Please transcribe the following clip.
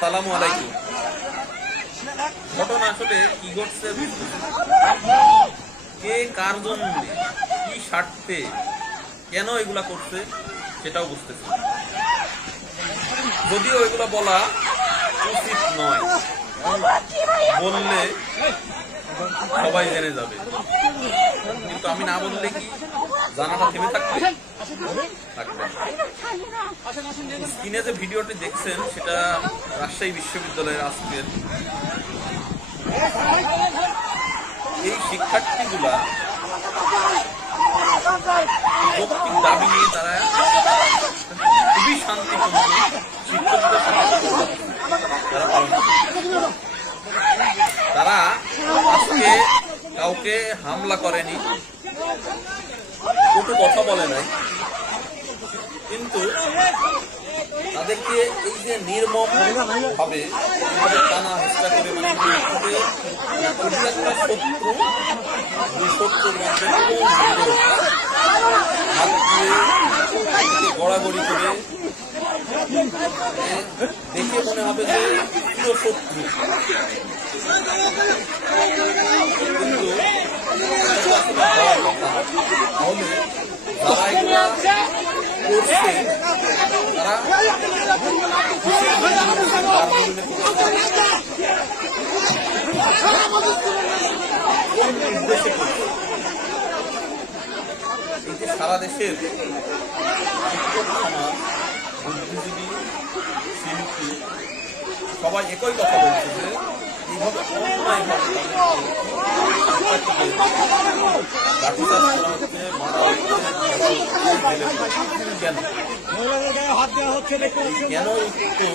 আসসালামু আলাইকুম। ঘটনা আসলে কি ঘটছে, কে কার জন্য, কি স্বার্থে, কেন এগুলা করছে সেটাও বুঝতেছি না। যদিও এগুলা বলা উচিত নয়, বললে সবাই জেনে যাবে, কিন্তু আমি না বললে কি জানাটা থেমে থাকবে? স্ক্রিনে যে ভিডিওটি দেখছেন সেটা রাজশাহী বিশ্ববিদ্যালয়ের আজকের। এই শিক্ষার্থীগুলা যৌক্তিক দাবি নিয়ে তারা খুবই শান্তিপূর্ণ শিক্ষকদের তারা পালন করে। তারা আজকে কাউকে হামলা করেনি, কটু কথা বলে নাই, কিন্তু তাদেরকে এই যে নির্মম ভাবে টানা হেঁচড়া করে একটা শত্রু, দুই শত্রুর মধ্যে হাত দিয়ে গড়াগড়ি করে দেখে মনে হবে যে পুরো শত্রু, কিন্তু তাহলে যারা এগুলা করছে তারা উদ্দেশ্যে করছে। এই যে সারা দেশের শিক্ষক সমাজ, বুদ্ধিজীবী, শিল্পী সবাই একই কথা বলছে যে এইভাবে কেন উত্তর